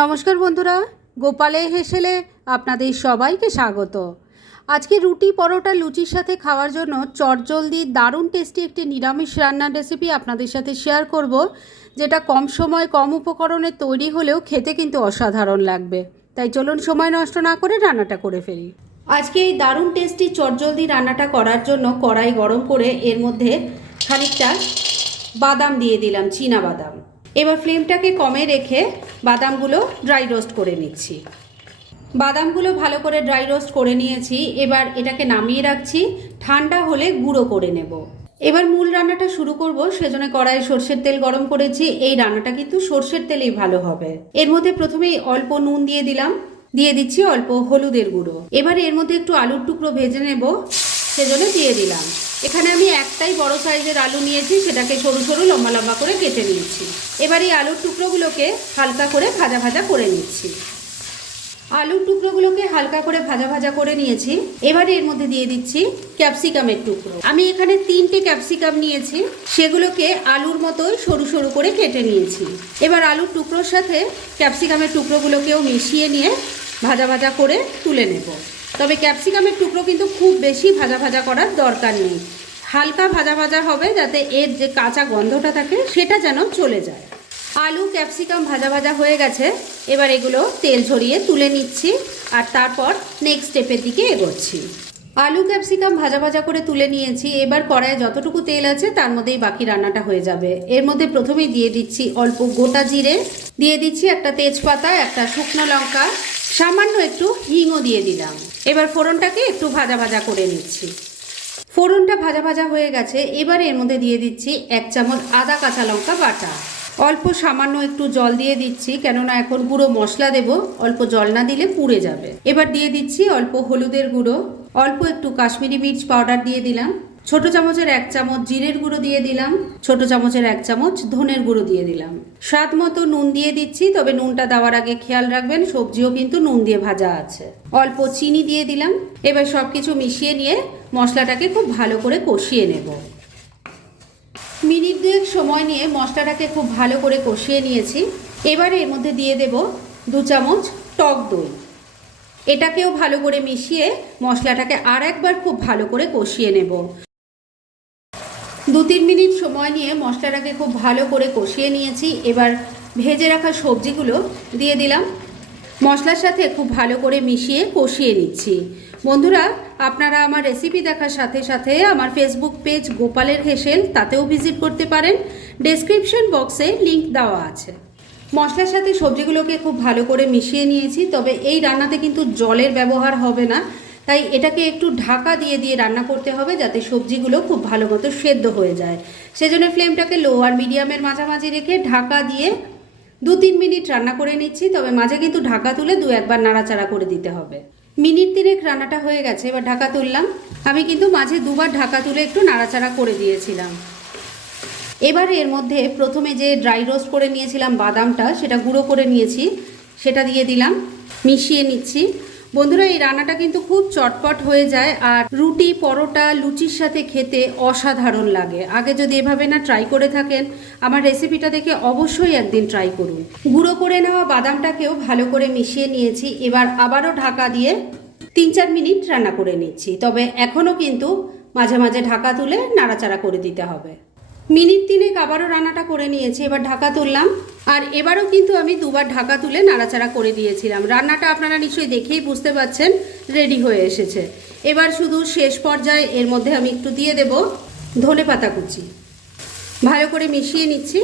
নমস্কার বন্ধুরা, গোপালে হেসেলে আপনাদের সবাইকে স্বাগত। আজকে রুটি, পরোটা, লুচির সাথে খাওয়ার জন্য চটজলদি দারুণ টেস্টি একটি নিরামিষ রান্নার রেসিপি আপনাদের সাথে শেয়ার করব, যেটা কম সময় কম উপকরণে তৈরি হলেও খেতে কিন্তু অসাধারণ লাগবে। তাই চলুন সময় নষ্ট না করে রান্নাটা করে ফেলি। আজকে এই দারুণ টেস্টি চটজলদি রান্নাটা করার জন্য কড়াই গরম করে এর মধ্যে খানিকটা বাদাম দিয়ে দিলাম, চীনা বাদাম। এবার ফ্লেমটাকে কমে রেখে বাদামগুলো ড্রাই রোস্ট করে নিচ্ছি। বাদামগুলো ভালো করে ড্রাই রোস্ট করে নিয়েছি। এবার এটাকে নামিয়ে রাখছি। ঠান্ডা হলে গুঁড়ো করে নেব। এবার মূল রান্নাটা শুরু করব। সেজন্য কড়াইয়ে সর্ষের তেল গরম করেছি। এই রান্নাটা কিন্তু সর্ষের তেলেই ভালো হবে। এর মধ্যে প্রথমেই অল্প নুন দিয়ে দিলাম। দিয়ে দিচ্ছি অল্প হলুদের গুঁড়ো। এবার এর মধ্যে একটু আলুর টুকরো ভেজে নেব। সেজন্য দিয়ে দিলাম। এখানে আমি একটাই বড় সাইজের আলু নিয়েছি, সেটাকে সরু সরু লম্বা লম্বা করে কেটে নিয়েছি। এবার এই আলুর টুকরোগুলোকে হালকা করে ভাজা ভাজা করে নিচ্ছি। আলুর টুকরোগুলোকে হালকা করে ভাজা ভাজা করে নিয়েছি। এবারে এর মধ্যে দিয়ে দিচ্ছি ক্যাপসিকামের টুকরো। আমি এখানে তিনটে ক্যাপসিকাম নিয়েছি, সেগুলোকে আলুর মতোই সরু সরু করে কেটে নিয়েছি। এবার আলুর টুকরোর সাথে ক্যাপসিকামের টুকরোগুলোকেও মিশিয়ে নিয়ে ভাজা ভাজা করে তুলে নেব। তবে ক্যাপসিকামের টুকরো কিন্তু খুব বেশি ভাজা ভাজা করার দরকার নেই। হালকা ভাজা ভাজা হবে যাতে এর যে কাঁচা গন্ধটা থাকে সেটা যেন চলে যায়। আলু, ক্যাপসিকাম ভাজা ভাজা হয়ে গেছে। এবার এগুলো তেল ঝরিয়ে তুলে নিচ্ছি আর তারপর নেক্সট স্টেপের দিকে এগোচ্ছি। আলু, ক্যাপসিকাম ভাজা ভাজা করে তুলে নিয়েছি। এবার কড়াইয়ে যতটুকু তেল আছে তার মধ্যেই বাকি রান্নাটা হয়ে যাবে। এর মধ্যে প্রথমেই দিয়ে দিচ্ছি অল্প গোটা জিরে। দিয়ে দিচ্ছি একটা তেজপাতা, একটা শুকনো লঙ্কা সামান্য একটু হিংও দিয়ে দিলাম। এবার ফোড়নটাকে একটু ভাজা ভাজা করে নিচ্ছি। ফোড়নটা ভাজা ভাজা হয়ে গেছে, এবার এর মধ্যে দিয়ে দিচ্ছি এক চামচ আদা কাঁচা লঙ্কা বাটা। অল্প সামান্য একটু জল দিয়ে দিচ্ছি, কেননা এখন গুঁড়ো মশলা দেব, অল্প জল না দিলে পুড়ে যাবে। এবার দিয়ে দিচ্ছি অল্প হলুদের গুঁড়ো, অল্প একটু কাশ্মীরি মির্চ পাউডার দিয়ে দিলাম। ছোট চামচের এক চামচ জিরের গুঁড়ো দিয়ে দিলাম, ছোট চামচের এক চামচ ধনের গুঁড়ো দিয়ে দিলাম। স্বাদ মতো নুন দিয়ে দিচ্ছি, তবে নুনটা দেওয়ার আগে খেয়াল রাখবেন, সবজিও কিন্তু নুন দিয়ে ভাজা আছে। অল্প চিনি দিয়ে দিলাম, এবার সব কিছু মিশিয়ে নিয়ে মশলাটাকে খুব ভালো করে কষিয়ে নেব। মিনিট দুয়েক সময় নিয়ে মশলাটাকে খুব ভালো করে কষিয়ে নিয়েছি, এবারে এর মধ্যে দিয়ে দেব দু চামচ টক দই। এটাকেও ভালো করে মিশিয়ে মশলাটাকে আর একবার খুব ভালো করে কষিয়ে নেব। দু তিন মিনিট সময় নিয়ে মশলাটাকে খুব ভালো করে কষিয়ে নিয়েছি। এবার ভেজে রাখা সবজিগুলো দিয়ে দিলাম। মশলার সাথে খুব ভালো করে মিশিয়ে কষিয়ে নিচ্ছি। বন্ধুরা, আপনারা আমার রেসিপি দেখার সাথে সাথে আমার ফেসবুক পেজ গোপালের হেসেল, তাতেও ভিজিট করতে পারেন। ডেসক্রিপশন বক্সে লিংক দেওয়া আছে। মশলার সাথে সবজিগুলোকে খুব ভালো করে মিশিয়ে নিয়েছি, তবে এই রান্নাতে কিন্তু জলের ব্যবহার হবে না। তাই এটাকে একটু ঢাকা দিয়ে দিয়ে রান্না করতে হবে যাতে সবজিগুলো খুব ভালো মতো সেদ্ধ হয়ে যায়। সেজন্য ফ্লেমটাকে লো আর মিডিয়ামের মাঝামাঝি রেখে ঢাকা দিয়ে দু তিন মিনিট রান্না করে নিচ্ছি, তবে মাঝে কিন্তু ঢাকা তুলে দু একবার নাড়াচাড়া করে দিতে হবে। মিনিট তিনেক রান্নাটা হয়ে গেছে, এবার ঢাকা তুললাম। আমি কিন্তু মাঝে দুবার ঢাকা তুলে একটু নাড়াচাড়া করে দিয়েছিলাম। এবার এর মধ্যে প্রথমে যে ড্রাই রোস্ট করে নিয়েছিলাম বাদামটা, সেটা গুঁড়ো করে নিয়েছি, সেটা দিয়ে দিলাম, মিশিয়ে নিচ্ছি। বন্ধুরা, এই রান্নাটা কিন্তু খুব চটপট হয়ে যায় আর রুটি, পরোটা, লুচির সাথে খেতে অসাধারণ লাগে। আগে যদি এভাবে না ট্রাই করে থাকেন, আমার রেসিপিটা দেখে অবশ্যই একদিন ট্রাই করুন। গুঁড়ো করে নেওয়া বাদামটাকেও ভালো করে মিশিয়ে নিয়েছি। এবার আবারও ঢাকা দিয়ে তিন চার মিনিট রান্না করে নিচ্ছি। তবে এখনও কিন্তু মাঝে মাঝে ঢাকা তুলে নাড়াচাড়া করে দিতে হবে। মিনিট তিনেক আবারও রান্নাটা করে নিয়েছি, এবার ঢাকা তুললাম। আর এবারও কিন্তু আমি দুবার ঢাকা তুলে নাড়াচাড়া করে দিয়েছিলাম। রান্নাটা আপনারা নিশ্চয়ই দেখেই বুঝতে পারছেন, রেডি হয়ে এসেছে। এবার শুধু শেষ পর্যায়ে এর মধ্যে আমি একটু দিয়ে দেব ধনে পাতা কুচি। ভালো করে মিশিয়ে নিচ্ছি।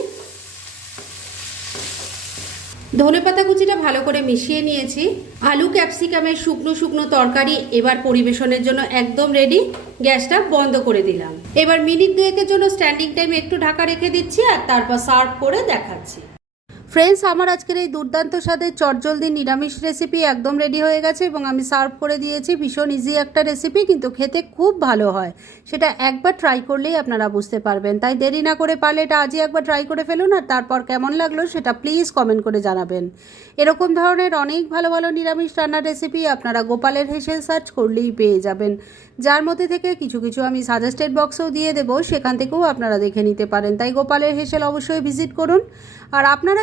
ধনে পাতা কুচিটা ভালো করে মিশিয়ে নিয়েছি। আলু ক্যাপসিকামের শুকনো শুকনো তরকারি এবার পরিবেশনের জন্য একদম রেডি গ্যাসটা বন্ধ করে দিলাম। এবার মিনিট দুয়েকের জন্য স্ট্যান্ডিং টাইম একটু ঢাকা রেখে দিচ্ছি আর তারপর সার্ভ করে দেখাচ্ছি। ফ্রেন্ডস আমার আজকের এই দুর্দান্ত স্বাদের চটজলদি নিরামিষ রেসিপি একদম রেডি হয়ে গেছে এবং আমি সার্ভ করে দিয়েছি। ভীষণ ইজি একটা রেসিপি কিন্তু খেতে খুব ভালো হয়। সেটা একবার ট্রাই করলেই আপনারা বুঝতে পারবেন। তাই দেরি না করে পারলে এটা আজই একবার ট্রাই করে ফেলুন আর তারপর কেমন লাগল সেটা প্লিজ কমেন্ট করে জানাবেন। এরকম ধরনের অনেক ভালো ভালো নিরামিষ রান্নার রেসিপি আপনারা গোপালের হেসেল সার্চ করলেই পেয়ে যাবেন। যার মধ্যে থেকে কিছু কিছু আমি সাজেস্টেড বক্সেও দিয়ে দেবো, সেখান থেকেও আপনারা দেখে নিতে পারেন। তাই গোপালের হেসেল অবশ্যই ভিজিট করুন। আর আপনারা